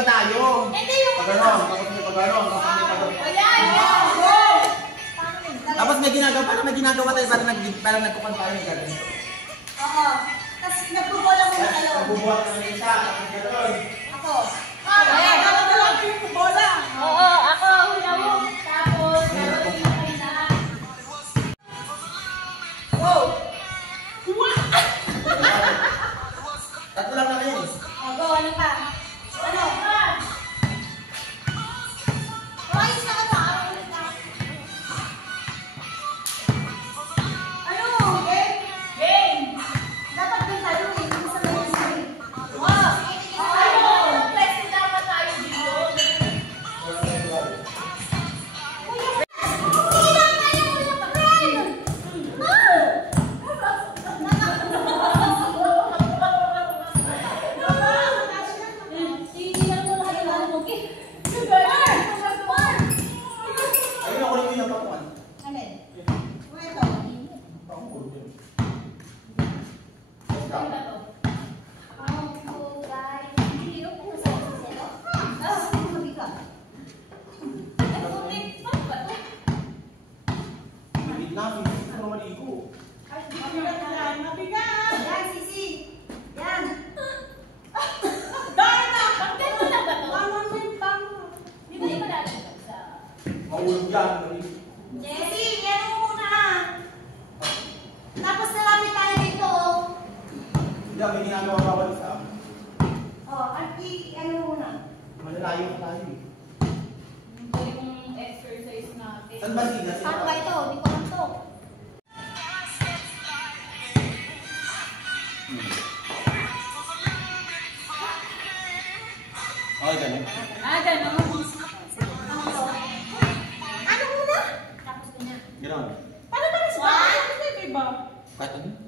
ba tayo? Hindi yung pagano'n, tapos may pagano'n, tapos may pagano'n. Tapos may ginagawa, parang may ginagawa tayo, parang nagkukan tayo ng gano'n. Oo. Tapos nagbubola mo na talo. Nagbubuhat kami isa, tapos gano'n. Ako. Oo, ako. Hulawog. Tapos, wow! Tatlo lang namin. Go, ano pa? Ano? Ayos na ka ba? Ano? Game? Game! Dapat doon tayo eh. Hindi sa mga wow! Ano? Pwede dapat tayo dito. Mahulog yan. Jesse, yan mo muna. Tapos nalapit tayo dito. Hindi, may ginagawa pa ako isa. Ano muna? Malalayo ka tayo eh. Pwede kong exercise natin. Saan ba sila? Saan ba ito? Hindi ko lang to. Okay, ganun. Ganun. Ano muna? Tapos ko na. Ganun. Paano ba mas ba? Diba? Kahit ano?